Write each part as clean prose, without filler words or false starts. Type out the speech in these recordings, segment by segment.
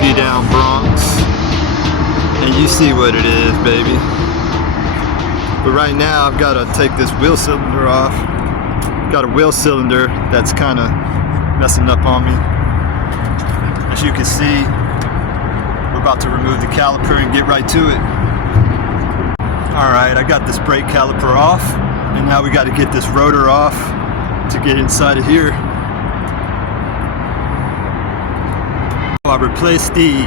Boogie Down Bronx, and you see what it is, baby. But right now I've got to take this wheel cylinder off. Got a wheel cylinder that's kind of messing up on me. As you can see, we're about to remove the caliper and get right to it. Alright, I got this brake caliper off, and now we got to get this rotor off to get inside of here. I replaced the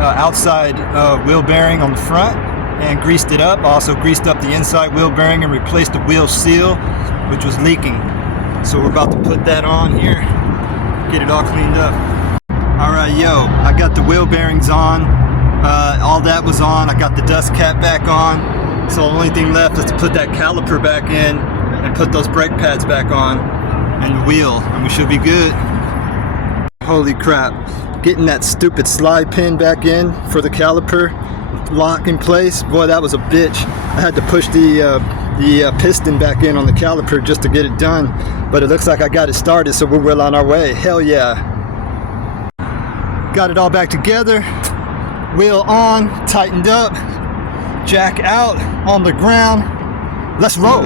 outside wheel bearing on the front and greased it up. I also greased up the inside wheel bearing and replaced the wheel seal, which was leaking. So we're about to put that on here, get it all cleaned up. Alright, yo, I got the wheel bearings on, all that was on. I got the dust cap back on, so the only thing left is to put that caliper back in and put those brake pads back on and the wheel, and we should be good. Holy crap, getting that stupid slide pin back in for the caliper lock in place, boy, that was a bitch. I had to push the piston back in on the caliper just to get it done, but it looks like I got it started, so we're well on our way. Hell yeah. Got it all back together, wheel on, tightened up, jack out on the ground. Let's roll.